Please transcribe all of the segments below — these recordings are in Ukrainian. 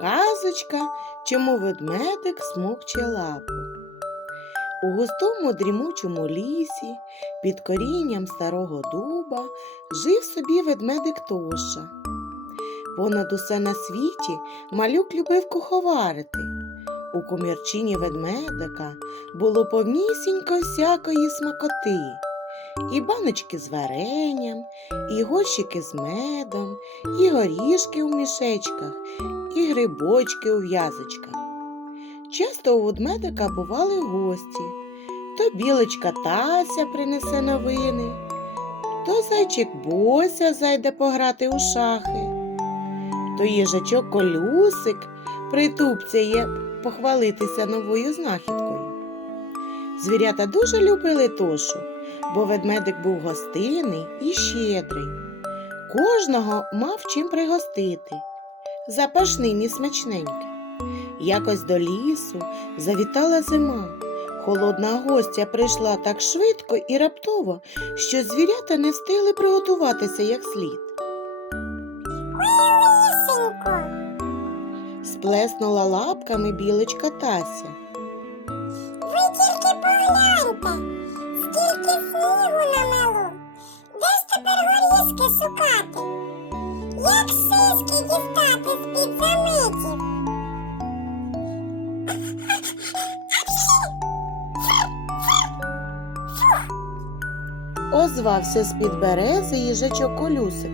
Казочка, чому ведмедик смокче лапу. У густому дрімучому лісі, під корінням старого дуба, жив собі ведмедик Тоша. Понад усе на світі малюк любив куховарити. У комірчині ведмедика було повнісінько всякої смакоти. І баночки з варенням, і горщики з медом, і горішки у мішечках, і грибочки у в'язочках. Часто у ведмедика бували гості. То білочка Тася принесе новини, то зайчик Бося зайде пограти у шахи, то їжачок колюсик притупцяє похвалитися новою знахідкою. Звірята дуже любили Тошу, бо ведмедик був гостинний і щедрий. Кожного мав чим пригостити, запашним і смачненьким. Якось до лісу завітала зима. Холодна гостя прийшла так швидко і раптово, що звірята не встигли приготуватися як слід. Лисенько, Сплеснула лапками білочка Тася. ви тільки погляньте, скільки снігу намело. Де ж тепер горішки шукати? Шишки дістати з-під заметів? Озвався з-під берези їжачок колюсик.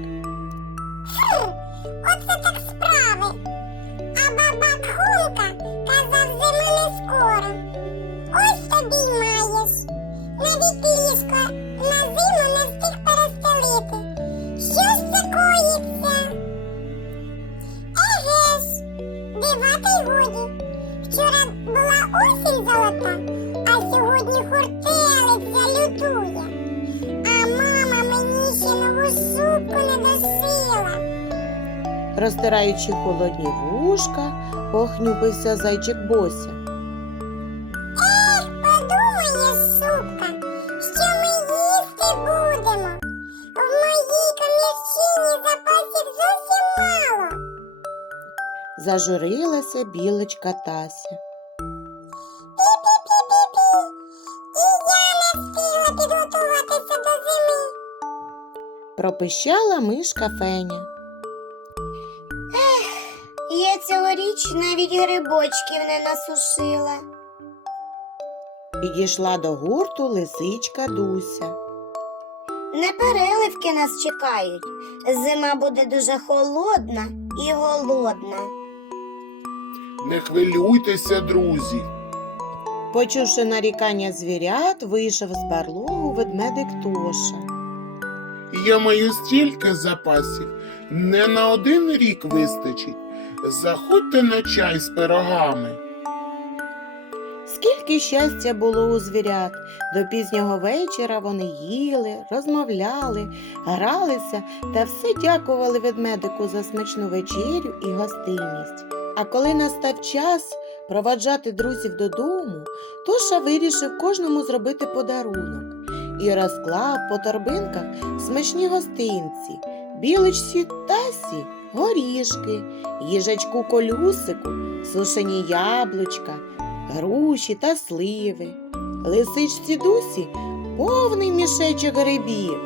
Оце так справи. А баба Розтираючи холодні вушка, похнюпився зайчик Бося. Ех, подумає супка, що ми їсти будемо. В моїй комірчині запасів зовсім мало. Зажурилася білочка Тася. Пі-пі-пі-пі-пі. І я не встигла підготуватися до зими. Пропищала мишка Феня. Цьогоріч навіть грибочків не насушила. Підійшла до гурту лисичка Дуся. Не переливки нас чекають. Зима буде дуже холодна і голодна. Не хвилюйтеся, друзі. Почувши нарікання звірят, вийшов з барлогу ведмедик Тоша. Я маю стільки запасів, не на один рік вистачить. Заходьте на чай з пирогами. Скільки щастя було у звірят. До пізнього вечора вони їли, розмовляли, гралися та все дякували ведмедику за смачну вечерю і гостинність. А коли настав час проваджати друзів додому, Тоша вирішив кожному зробити подарунок і розклав по торбинках смачні гостинці, білочці тасі горішки, їжачку колюсику, сушені яблучка, груші та сливи, лисичці дусі повний мішечок грибів,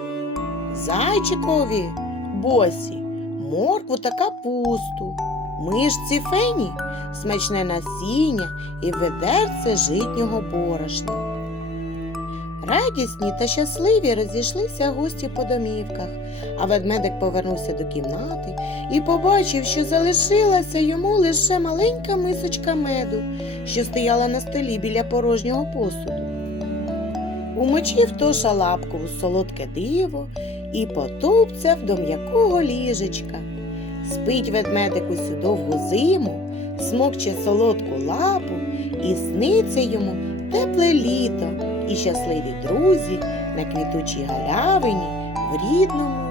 зайчикові босі, моркву та капусту, мишці фені смачне насіння і ведерце житнього борошна. Радісні та щасливі розійшлися гості по домівках, а ведмедик повернувся до кімнати і побачив, що залишилася йому лише маленька мисочка меду, що стояла на столі біля порожнього посуду. Умочив Тоша лапку у солодке диво і потупцяв до м'якого ліжечка. Спить ведмедик усю довгу зиму, смокче солодку лапу і сниться йому тепле літо і щасливі друзі на квітучій галявині в рідному